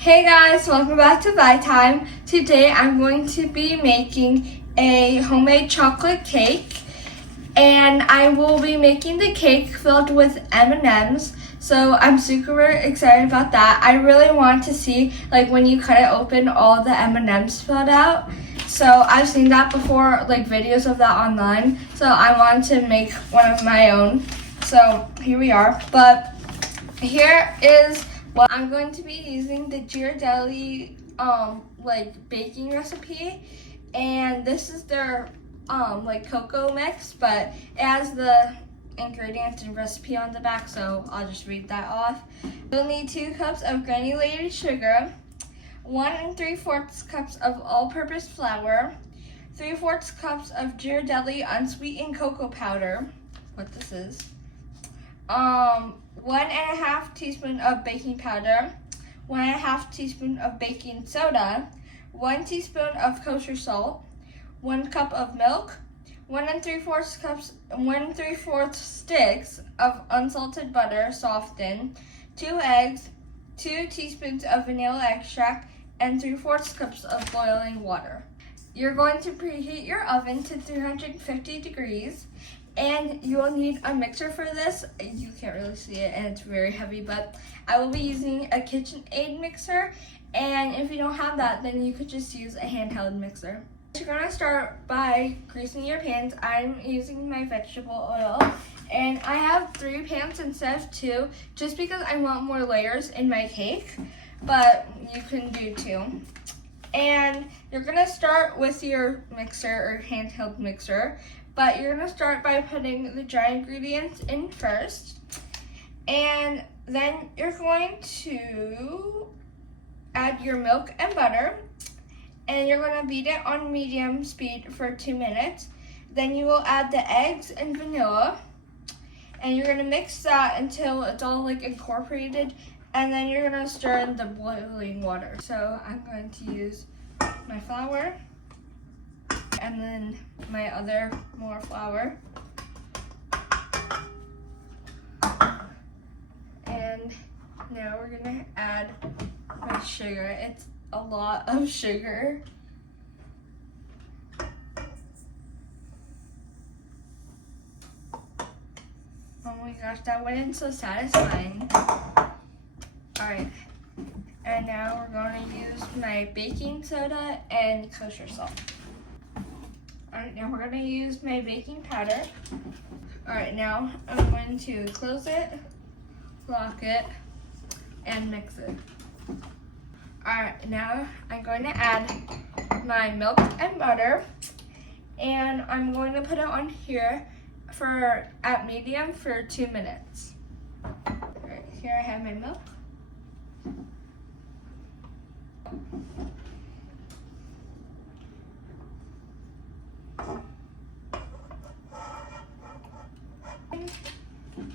Hey guys, welcome back to Buy Time. Today I'm going to be making a homemade chocolate cake, and I will be making the cake filled with M&Ms. So I'm super excited about that. I really want to see like when you cut it open all the M&Ms filled out. So I've seen that before, like videos of that online. So I wanted to make one of my own. So here we are. But here is what I'm going to be using: the Ghirardelli like baking recipe, and this is their like cocoa mix, but it has the ingredients and recipe on the back, so I'll just read that off. You'll need 2 cups of granulated sugar, 1 3/4 cups of all-purpose flour, 3/4 cups of Ghirardelli unsweetened cocoa powder, what this is, 1.5 teaspoon of baking powder, 1.5 teaspoon of baking soda, 1 teaspoon of kosher salt, 1 cup of milk, 1 3/4 sticks of unsalted butter softened, 2 eggs, 2 teaspoons of vanilla extract, and 3/4 cups of boiling water. You're going to preheat your oven to 350 degrees. And you will need a mixer for this. You can't really see it and it's very heavy, but I will be using a KitchenAid mixer. And if you don't have that, then you could just use a handheld mixer. You're gonna start by greasing your pans. I'm using my vegetable oil, and I have 3 pans instead of 2, just because I want more layers in my cake, but you can do 2. And you're gonna start with your mixer or handheld mixer, but you're gonna start by putting the dry ingredients in first, and then you're going to add your milk and butter, and you're gonna beat it on medium speed for 2 minutes. Then you will add the eggs and vanilla, and you're gonna mix that until it's all like incorporated, and then you're gonna stir in the boiling water. So I'm going to use my flour, and then my other more flour, and now we're gonna add my sugar. It's a lot of sugar. Oh my gosh, that went in so satisfying. Alright, and now we're going to use my baking soda and kosher salt. Alright, now we're going to use my baking powder. Alright, now I'm going to close it, lock it, and mix it. Alright, now I'm going to add my milk and butter, and I'm going to put it on here at medium for 2 minutes. Alright, here I have my milk.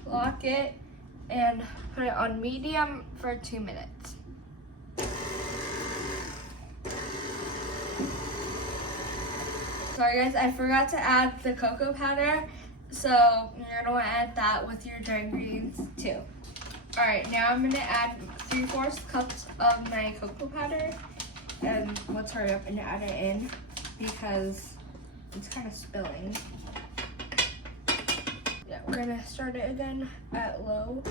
Lock it and put it on medium for 2 minutes. Sorry guys, I forgot to add the cocoa powder, so you're gonna want to add that with your dry ingredients too. Alright, now I'm gonna add 3/4 cups of my cocoa powder, and let's hurry up and add it in because it's kind of spilling. Yeah, we're gonna start it again at low.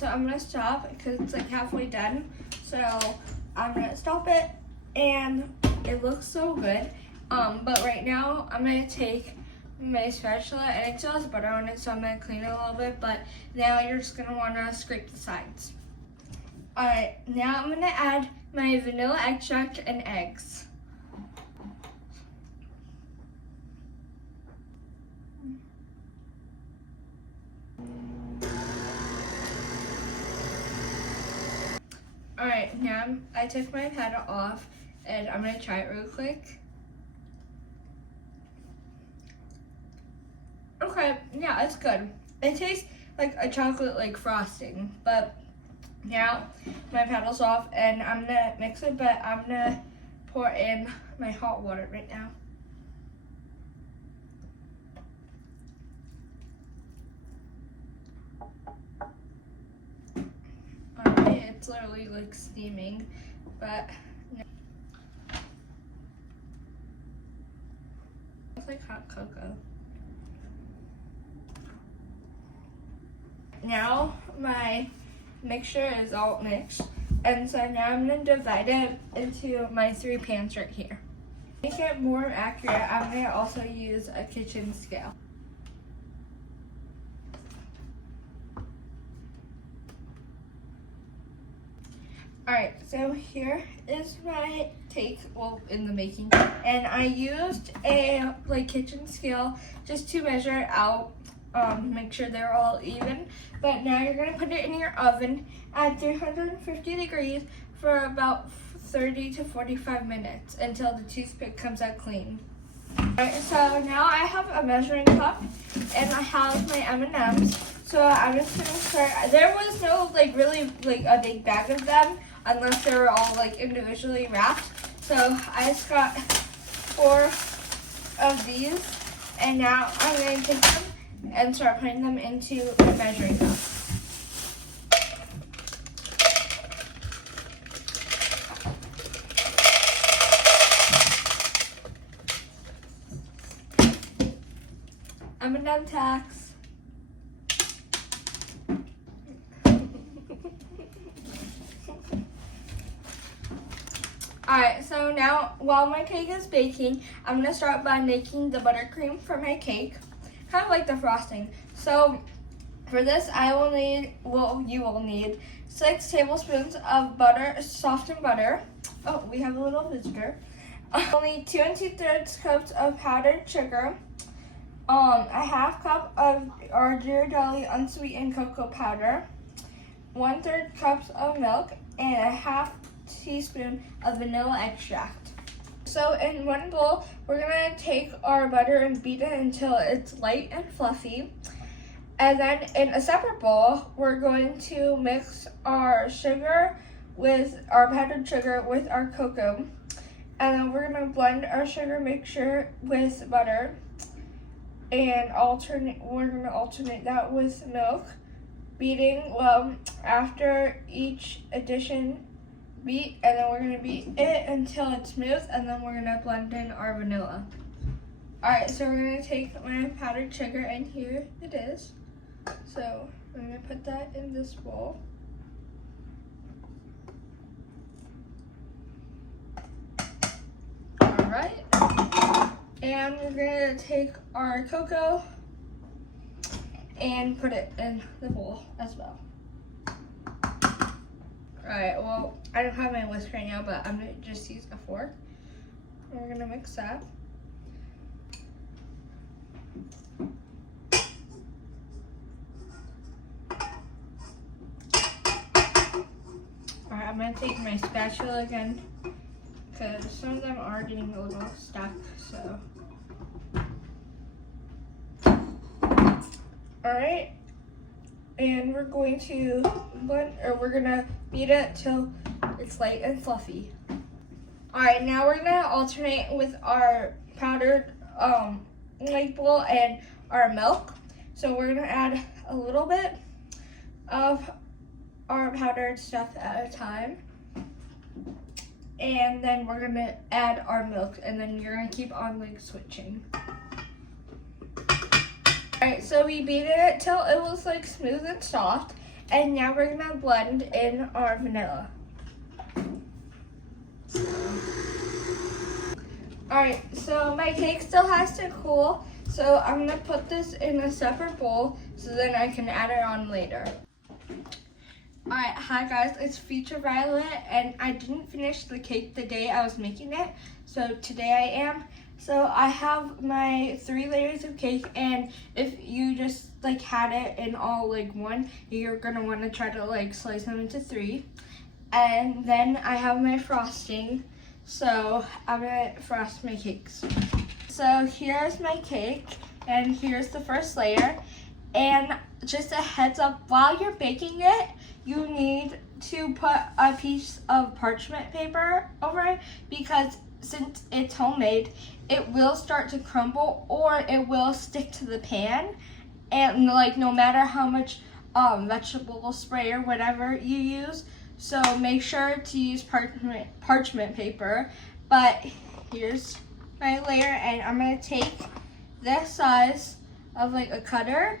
So I'm gonna stop because it's like halfway done. So I'm gonna stop it, and it looks so good. But right now I'm gonna take my spatula, and it still has butter on it, so I'm gonna clean it a little bit. But now you're just gonna wanna scrape the sides. Alright, now I'm gonna add my vanilla extract and eggs. Alright, now I took my paddle off, and I'm gonna try it real quick. Okay, yeah, it's good. It tastes like a chocolate like frosting, but now my paddle's off, and I'm gonna mix it, but I'm gonna pour in my hot water right now. it's literally like steaming, but it's like hot cocoa. Now my mixture is all mixed, and so now I'm going to divide it into my 3 pans right here. To make it more accurate, I'm going to also use a kitchen scale. Alright, so here is my cake, well, in the making, and I used a kitchen scale just to measure it out, make sure they're all even. But now you're going to put it in your oven at 350 degrees for about 30 to 45 minutes until the toothpick comes out clean. Alright, so now I have a measuring cup and I have my M&Ms. So I'm just going to start. There was no really a big bag of them unless they were all individually wrapped. So I just got 4 of these, and now I'm going to take them and start putting them into the measuring cup. M&M tax. Alright, so now while my cake is baking, I'm going to start by making the buttercream for my cake. Kind of like the frosting. So for this, you will need 6 tablespoons of butter, softened butter. Oh, we have a little visitor. Only 2 2/3 cups of powdered sugar. A half cup of our Ghirardelli unsweetened cocoa powder. 1/3 cups of milk and a half teaspoon of vanilla extract. So in one bowl, we're going to take our butter and beat it until it's light and fluffy. And then in a separate bowl, we're going to mix our sugar with our powdered sugar with our cocoa. And then we're going to blend our sugar mixture with butter. And we're going to alternate that with milk. Beating well after each addition. Beat, and then we're going to beat it until it's smooth, and then we're going to blend in our vanilla. Alright, so we're going to take my powdered sugar, and here it is. So I'm going to put that in this bowl. Alright, and we're going to take our cocoa and put it in the bowl as well. Alright, well, I don't have my whisk right now, but I'm going to just use a fork. And we're going to mix that. Alright, I'm going to take my spatula again, because some of them are getting a little stuck, so. Alright. And we're going to beat it till it's light and fluffy. Alright, now we're gonna alternate with our powdered maple and our milk. So we're gonna add a little bit of our powdered stuff at a time. And then we're gonna add our milk, and then you're gonna keep on switching. Alright, so we beat it till it was smooth and soft, and now we're gonna blend in our vanilla. Alright, so my cake still has to cool, so I'm gonna put this in a separate bowl so then I can add it on later. Alright, hi guys, it's Future Violet, and I didn't finish the cake the day I was making it, so today I am. So I have my 3 layers of cake, and if you just had it in all one, you're gonna want to try to slice them into 3. And then I have my frosting, so I'm gonna frost my cakes. So here's my cake, and here's the first layer. And just a heads up, while you're baking it, you need to put a piece of parchment paper over it, because since it's homemade, it will start to crumble or it will stick to the pan. And no matter how much vegetable spray or whatever you use, So make sure to use parchment paper. But here's my layer, and I'm gonna take this size of like a cutter,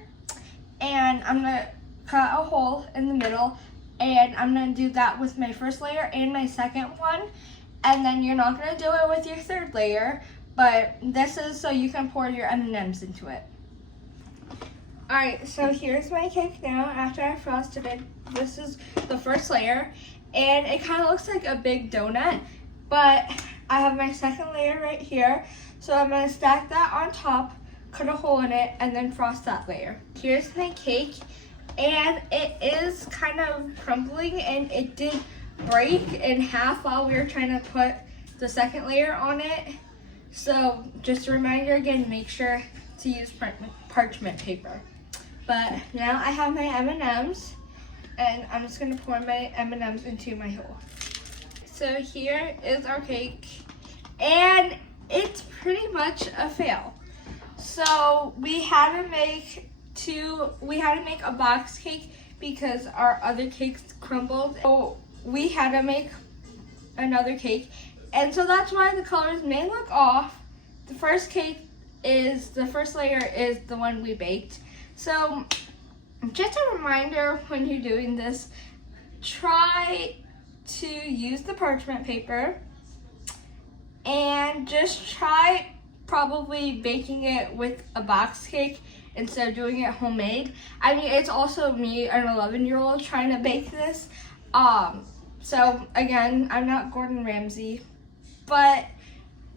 and I'm gonna cut a hole in the middle, and I'm gonna do that with my first layer and my second one. And then you're not gonna do it with your third layer, but this is so you can pour your M&Ms into it. Alright, so here's my cake now after I frosted it. This is the first layer, and it kind of looks like a big donut, but I have my second layer right here, so I'm going to stack that on top, cut a hole in it, and then frost that layer. Here's my cake, and it is kind of crumbling, and it did break in half while we were trying to put the second layer on it. So just a reminder again, make sure to use parchment paper. But now I have my M&Ms, and I'm just gonna pour my M&Ms into my hole. So here is our cake, and it's pretty much a fail. So we had to make a box cake because our other cakes crumbled. So we had to make another cake, and so that's why the colors may look off. The first layer is the one we baked. So just a reminder, when you're doing this, try to use the parchment paper, and just try probably baking it with a box cake instead of doing it homemade. I mean, it's also me, an 11-year-old, trying to bake this. So again, I'm not Gordon Ramsay, but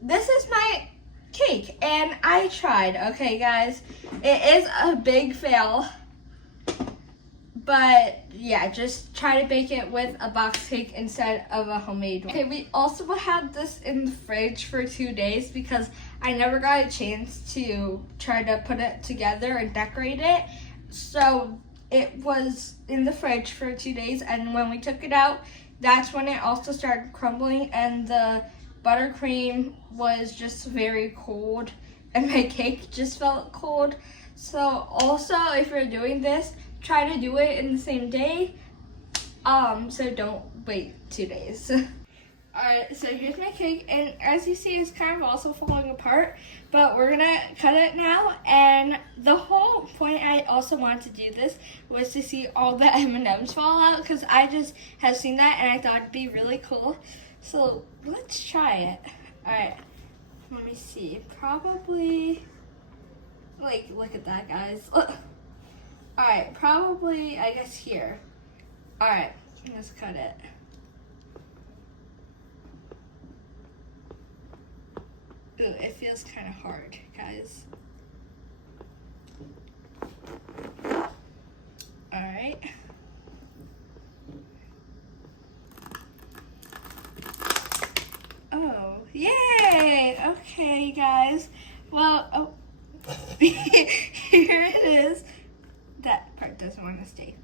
this is my cake, and I tried. Okay, guys, it is a big fail, but yeah, just try to bake it with a box cake instead of a homemade one. Okay, we also had this in the fridge for 2 days because I never got a chance to try to put it together and decorate it. So it was in the fridge for 2 days, and when we took it out, that's when it also started crumbling, and the buttercream was just very cold, and my cake just felt cold. So also, if you're doing this, try to do it in the same day. So don't wait 2 days. Alright, so here's my cake, and as you see, it's kind of also falling apart, but we're gonna cut it now. And the whole point I also wanted to do this was to see all the M&Ms fall out, because I just have seen that and I thought it'd be really cool. So let's try it. Alright, let me see. Probably, like, look at that, guys. Alright, probably, I guess here. Alright, let's cut it. Ooh, it feels kind of hard, guys. Alright. Oh, yay! Okay, guys. Well, oh, here it is. That part doesn't want to stay.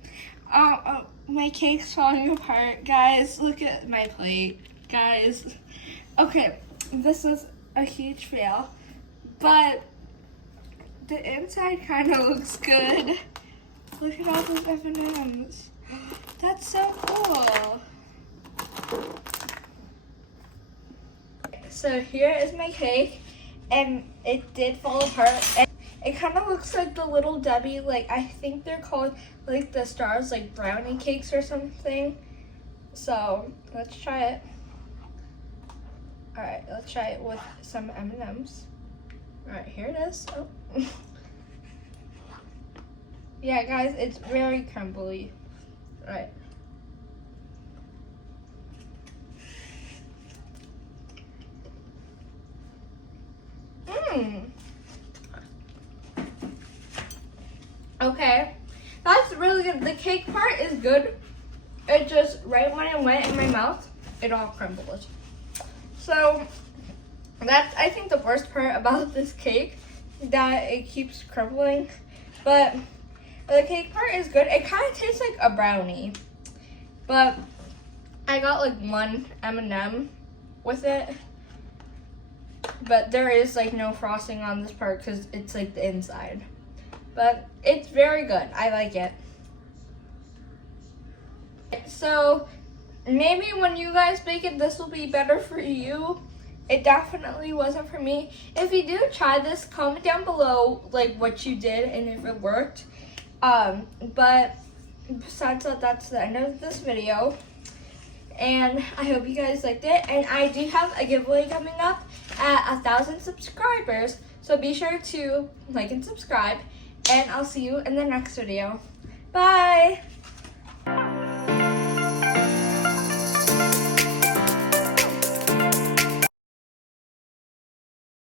Oh, my cake's falling apart, guys. Look at my plate, guys. Okay, this is a huge fail, but the inside kind of looks good. Look at all those M&Ms. That's so cool. So here is my cake, and it did fall apart. And it kind of looks like the Little Debbie, like I think they're called like the stars, like brownie cakes or something. So let's try it. Alright, let's try it with some M&Ms. Alright, here it is. Oh. Yeah, guys, it's very crumbly. Alright. Okay, that's really good. The cake part is good. It just, right when it went in my mouth, it all crumbled. So that's, I think, the worst part about this cake, that it keeps crumbling. But the cake part is good. It kind of tastes like a brownie, but I got like one M&M with it. But there is like no frosting on this part because it's like the inside. But it's very good. I like it. So maybe when you guys make it, this will be better for you. It definitely wasn't for me. If you do try this, comment down below like what you did and if it worked. But besides that, that's the end of this video. And I hope you guys liked it. And I do have a giveaway coming up at 1,000 subscribers. So be sure to like and subscribe. And I'll see you in the next video. Bye!